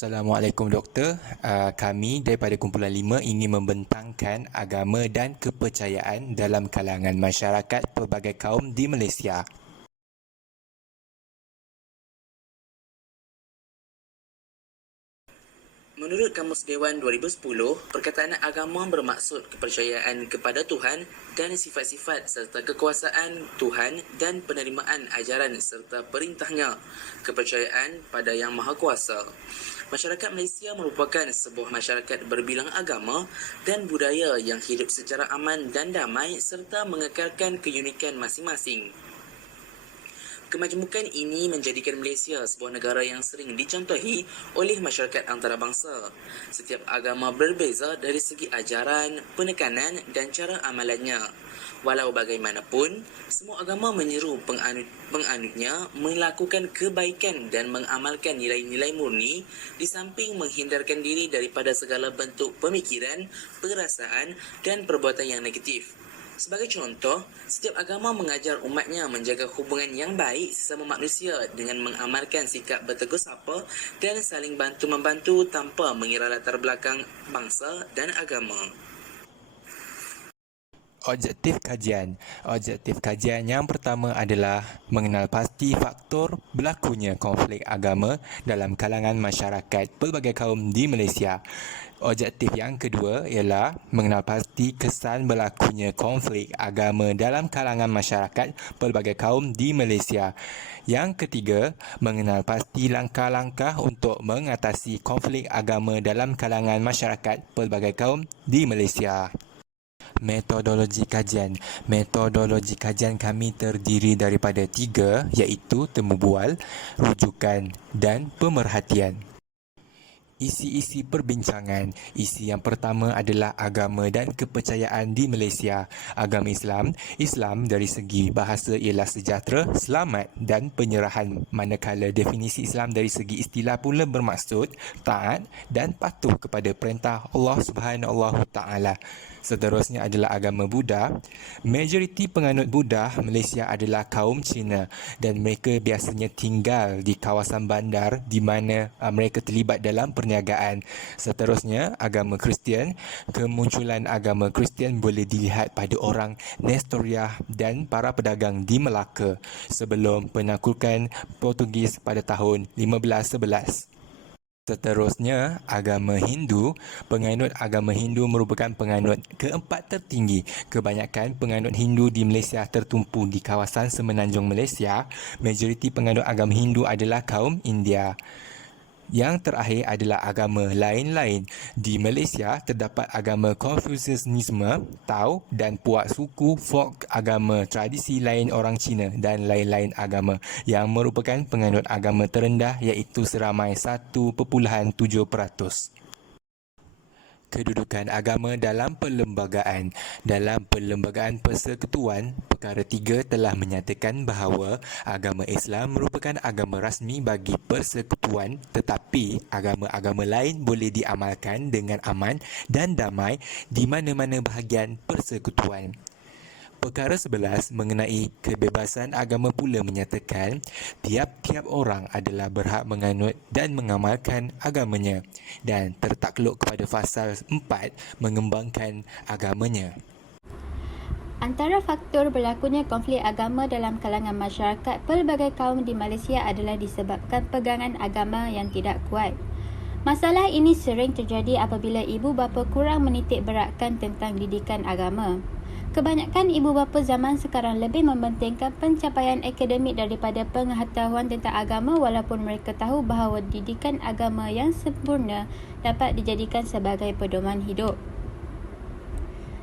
Assalamualaikum doktor. Kami daripada Kumpulan 5 ingin membentangkan agama dan kepercayaan dalam kalangan masyarakat pelbagai kaum di Malaysia. Menurut Kamus Dewan 2010, perkataan agama bermaksud kepercayaan kepada Tuhan dan sifat-sifat serta kekuasaan Tuhan dan penerimaan ajaran serta perintahnya, kepercayaan pada Yang Maha Kuasa. Masyarakat Malaysia merupakan sebuah masyarakat berbilang agama dan budaya yang hidup secara aman dan damai serta mengekalkan keunikan masing-masing. Kemajemukan ini menjadikan Malaysia sebuah negara yang sering dicontohi oleh masyarakat antarabangsa. Setiap agama berbeza dari segi ajaran, penekanan dan cara amalannya. Walau bagaimanapun, semua agama menyeru penganutnya melakukan kebaikan dan mengamalkan nilai-nilai murni di samping menghindarkan diri daripada segala bentuk pemikiran, perasaan dan perbuatan yang negatif. Sebagai contoh, setiap agama mengajar umatnya menjaga hubungan yang baik sesama manusia dengan mengamalkan sikap bertegur sapa dan saling bantu-membantu tanpa mengira latar belakang bangsa dan agama. Objektif kajian yang pertama adalah mengenal pasti faktor berlakunya konflik agama dalam kalangan masyarakat pelbagai kaum di Malaysia. Objektif yang kedua ialah mengenal pasti kesan berlakunya konflik agama dalam kalangan masyarakat pelbagai kaum di Malaysia. Yang ketiga, mengenal pasti langkah-langkah untuk mengatasi konflik agama dalam kalangan masyarakat pelbagai kaum di Malaysia. Metodologi kajian kami terdiri daripada 3, iaitu temu bual, rujukan dan pemerhatian. Isi perbincangan. Isi yang pertama adalah agama dan kepercayaan di Malaysia. Agama Islam dari segi bahasa ialah sejahtera, selamat dan penyerahan. Manakala definisi Islam dari segi istilah pula bermaksud taat dan patuh kepada perintah Allah Subhanahu Taala. Seterusnya adalah agama Buddha. Majoriti penganut Buddha Malaysia adalah kaum Cina dan mereka biasanya tinggal di kawasan bandar di mana mereka terlibat dalam perniagaan. Seterusnya, agama Kristian. Kemunculan agama Kristian boleh dilihat pada orang Nestoria dan para pedagang di Melaka sebelum penaklukan Portugis pada tahun 1511. Seterusnya, agama Hindu. Penganut agama Hindu merupakan penganut keempat tertinggi. Kebanyakan penganut Hindu di Malaysia tertumpu di kawasan semenanjung Malaysia. Majoriti penganut agama Hindu adalah kaum India. Yang terakhir adalah agama lain-lain. Di Malaysia terdapat agama Konfusianisme, Tao dan puak suku folk agama tradisi lain orang Cina dan lain-lain agama yang merupakan penganut agama terendah iaitu seramai 1.7%. Kedudukan agama dalam perlembagaan. Dalam perlembagaan persekutuan, perkara 3 telah menyatakan bahawa agama Islam merupakan agama rasmi bagi persekutuan, tetapi agama-agama lain boleh diamalkan dengan aman dan damai di mana-mana bahagian persekutuan. Perkara 11 mengenai kebebasan agama pula menyatakan tiap-tiap orang adalah berhak menganut dan mengamalkan agamanya dan tertakluk kepada fasal 4 mengembangkan agamanya. Antara faktor berlakunya konflik agama dalam kalangan masyarakat pelbagai kaum di Malaysia adalah disebabkan pegangan agama yang tidak kuat. Masalah ini sering terjadi apabila ibu bapa kurang menitik beratkan tentang didikan agama. Kebanyakan ibu bapa zaman sekarang lebih mementingkan pencapaian akademik daripada pengetahuan tentang agama walaupun mereka tahu bahawa didikan agama yang sempurna dapat dijadikan sebagai pedoman hidup.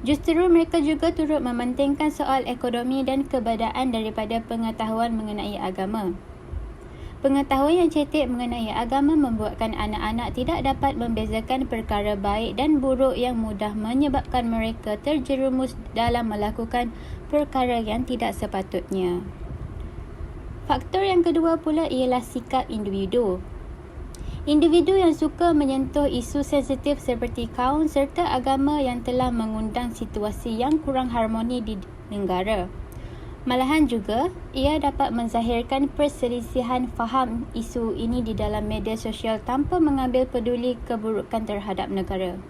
Justru mereka juga turut mementingkan soal ekonomi dan keberadaan daripada pengetahuan mengenai agama. Pengetahuan yang cetek mengenai agama membuatkan anak-anak tidak dapat membezakan perkara baik dan buruk yang mudah menyebabkan mereka terjerumus dalam melakukan perkara yang tidak sepatutnya. Faktor yang kedua pula ialah sikap individu. Individu yang suka menyentuh isu sensitif seperti kaum serta agama yang telah mengundang situasi yang kurang harmoni di negara. Malahan juga, ia dapat menzahirkan perselisihan faham isu ini di dalam media sosial tanpa mengambil peduli keburukan terhadap negara.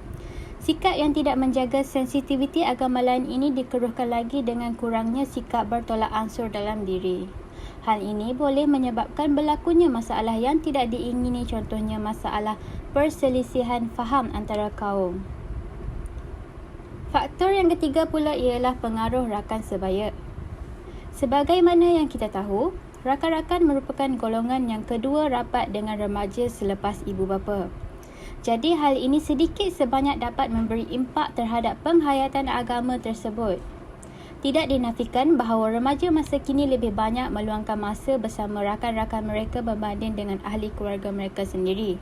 Sikap yang tidak menjaga sensitiviti agama lain ini dikeruhkan lagi dengan kurangnya sikap bertolak ansur dalam diri. Hal ini boleh menyebabkan berlakunya masalah yang tidak diingini, contohnya masalah perselisihan faham antara kaum. Faktor yang ketiga pula ialah pengaruh rakan sebaya. Sebagaimana yang kita tahu, rakan-rakan merupakan golongan yang kedua rapat dengan remaja selepas ibu bapa. Jadi hal ini sedikit sebanyak dapat memberi impak terhadap penghayatan agama tersebut. Tidak dinafikan bahawa remaja masa kini lebih banyak meluangkan masa bersama rakan-rakan mereka berbanding dengan ahli keluarga mereka sendiri.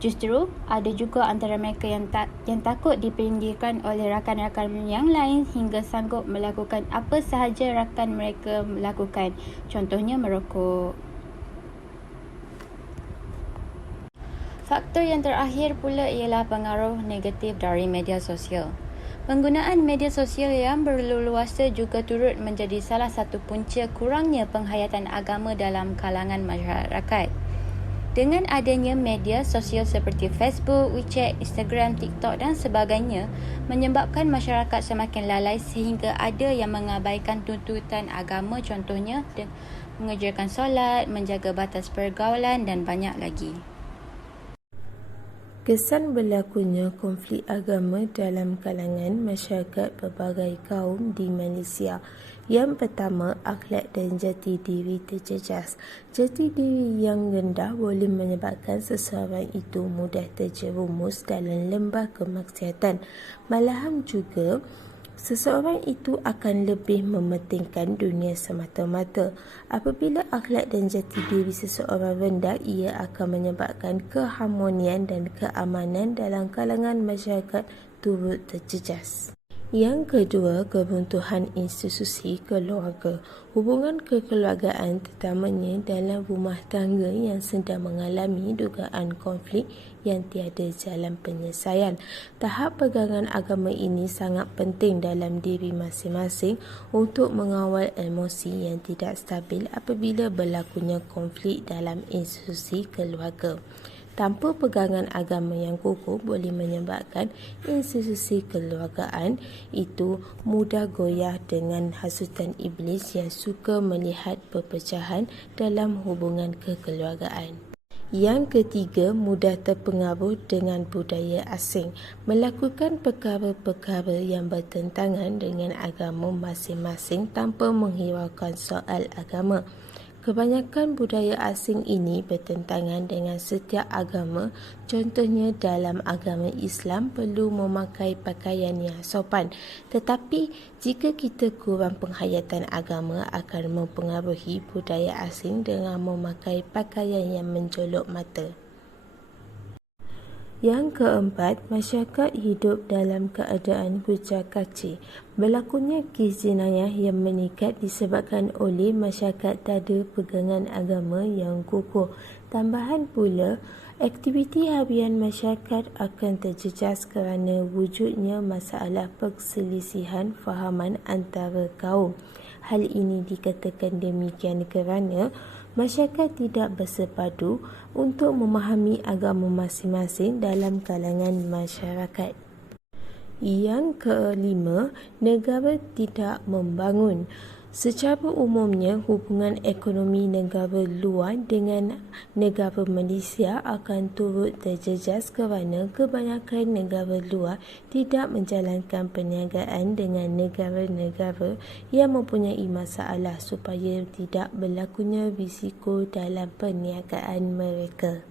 Justru, ada juga antara mereka yang takut dipinggirkan oleh rakan-rakan yang lain hingga sanggup melakukan apa sahaja rakan mereka melakukan, contohnya merokok. Faktor yang terakhir pula ialah pengaruh negatif dari media sosial. Penggunaan media sosial yang berleluasa juga turut menjadi salah satu punca kurangnya penghayatan agama dalam kalangan masyarakat. Dengan adanya media sosial seperti Facebook, WeChat, Instagram, TikTok dan sebagainya menyebabkan masyarakat semakin lalai sehingga ada yang mengabaikan tuntutan agama, contohnya mengerjakan solat, menjaga batas pergaulan dan banyak lagi. Kesan berlakunya konflik agama dalam kalangan masyarakat pelbagai kaum di Malaysia. Yang pertama, akhlak dan jati diri terjejas. Jati diri yang rendah boleh menyebabkan seseorang itu mudah terjerumus dalam lembah kemaksiatan. Malahan juga, seseorang itu akan lebih mementingkan dunia semata-mata. Apabila akhlak dan jati diri seseorang rendah, ia akan menyebabkan keharmonian dan keamanan dalam kalangan masyarakat turut terjejas. Yang kedua, keruntuhan institusi keluarga. Hubungan kekeluargaan terutamanya dalam rumah tangga yang sedang mengalami dugaan konflik yang tiada jalan penyelesaian. Tahap pegangan agama ini sangat penting dalam diri masing-masing untuk mengawal emosi yang tidak stabil apabila berlakunya konflik dalam institusi keluarga. Tanpa pegangan agama yang kukuh boleh menyebabkan institusi kekeluargaan itu mudah goyah dengan hasutan iblis yang suka melihat perpecahan dalam hubungan kekeluargaan. Yang ketiga, mudah terpengaruh dengan budaya asing, melakukan perkara-perkara yang bertentangan dengan agama masing-masing tanpa menghiraukan soal agama. Kebanyakan budaya asing ini bertentangan dengan setiap agama. Contohnya dalam agama Islam perlu memakai pakaian yang sopan. Tetapi jika kita kurang penghayatan agama akan mempengaruhi budaya asing dengan memakai pakaian yang menjolok mata. Yang keempat, masyarakat hidup dalam keadaan kucar-kacir. Berlakunya kes jenayah yang meningkat disebabkan oleh masyarakat tak ada pegangan agama yang kukuh. Tambahan pula, aktiviti harian masyarakat akan terjejas kerana wujudnya masalah perselisihan fahaman antara kaum. Hal ini dikatakan demikian kerana masyarakat tidak bersepadu untuk memahami agama masing-masing dalam kalangan masyarakat. Yang kelima, negara tidak membangun. Secara umumnya, hubungan ekonomi negara luar dengan negara Malaysia akan turut terjejas kerana kebanyakan negara luar tidak menjalankan perniagaan dengan negara-negara yang mempunyai masalah supaya tidak berlakunya risiko dalam perniagaan mereka.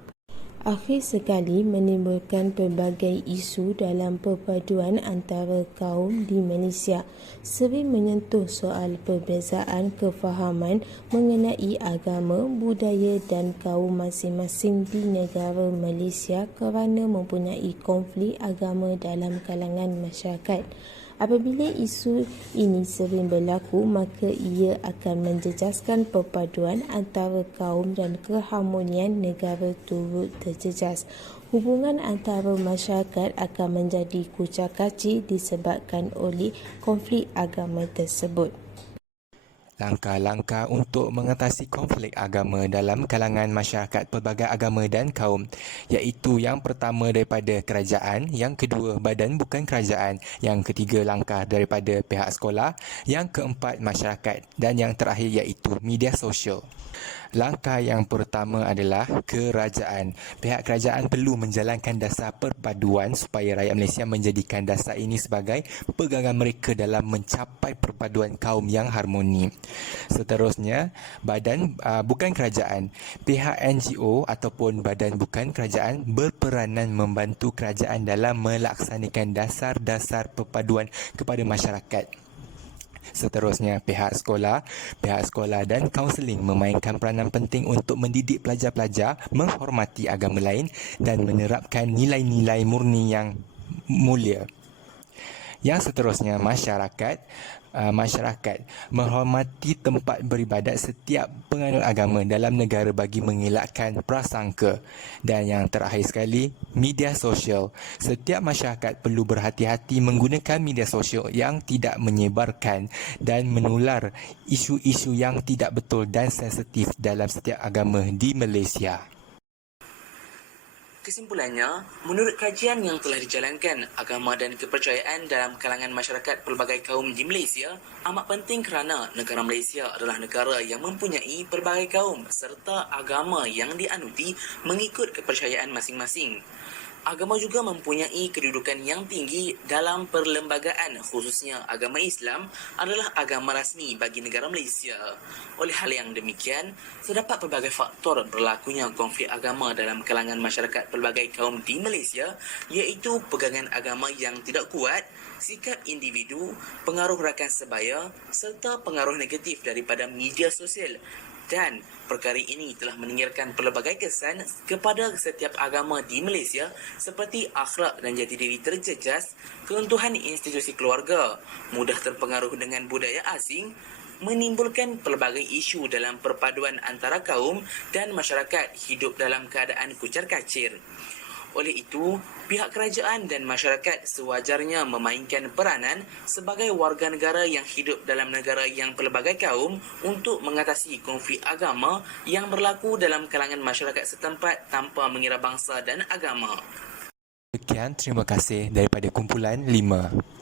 Akhir sekali, menimbulkan pelbagai isu dalam perpaduan antara kaum di Malaysia, sering menyentuh soal perbezaan kefahaman mengenai agama, budaya dan kaum masing-masing di negara Malaysia kerana mempunyai konflik agama dalam kalangan masyarakat. Apabila isu ini sering berlaku, maka ia akan menjejaskan perpaduan antara kaum dan keharmonian negara turut terjejas. Hubungan antara masyarakat akan menjadi kucar-kacir disebabkan oleh konflik agama tersebut. Langkah-langkah untuk mengatasi konflik agama dalam kalangan masyarakat pelbagai agama dan kaum, iaitu yang pertama daripada kerajaan, yang kedua badan bukan kerajaan, yang ketiga langkah daripada pihak sekolah, yang keempat masyarakat dan yang terakhir iaitu media sosial. Langkah yang pertama adalah kerajaan. Pihak kerajaan perlu menjalankan dasar perpaduan supaya rakyat Malaysia menjadikan dasar ini sebagai pegangan mereka dalam mencapai perpaduan kaum yang harmoni. Seterusnya, badan bukan kerajaan. Pihak NGO ataupun badan bukan kerajaan berperanan membantu kerajaan dalam melaksanakan dasar-dasar perpaduan kepada masyarakat. Seterusnya, pihak sekolah dan kaunseling memainkan peranan penting untuk mendidik pelajar-pelajar menghormati agama lain dan menerapkan nilai-nilai murni yang mulia. Yang seterusnya, masyarakat menghormati tempat beribadat setiap penganut agama dalam negara bagi mengelakkan prasangka. Dan yang terakhir sekali, media sosial. Setiap masyarakat perlu berhati-hati menggunakan media sosial yang tidak menyebarkan dan menular isu-isu yang tidak betul dan sensitif dalam setiap agama di Malaysia. Kesimpulannya, menurut kajian yang telah dijalankan, agama dan kepercayaan dalam kalangan masyarakat pelbagai kaum di Malaysia amat penting kerana negara Malaysia adalah negara yang mempunyai pelbagai kaum serta agama yang dianuti mengikut kepercayaan masing-masing. Agama juga mempunyai kedudukan yang tinggi dalam perlembagaan, khususnya agama Islam adalah agama rasmi bagi negara Malaysia. Oleh hal yang demikian, terdapat pelbagai faktor berlakunya konflik agama dalam kalangan masyarakat pelbagai kaum di Malaysia, iaitu pegangan agama yang tidak kuat, sikap individu, pengaruh rakan sebaya serta pengaruh negatif daripada media sosial. Dan perkara ini telah meninggalkan pelbagai kesan kepada setiap agama di Malaysia seperti akhlak dan jati diri terjejas, keuntuhan institusi keluarga, mudah terpengaruh dengan budaya asing, menimbulkan pelbagai isu dalam perpaduan antara kaum dan masyarakat hidup dalam keadaan kucar-kacir. Oleh itu, pihak kerajaan dan masyarakat sewajarnya memainkan peranan sebagai warga negara yang hidup dalam negara yang pelbagai kaum untuk mengatasi konflik agama yang berlaku dalam kalangan masyarakat setempat tanpa mengira bangsa dan agama. Sekian, terima kasih daripada kumpulan 5.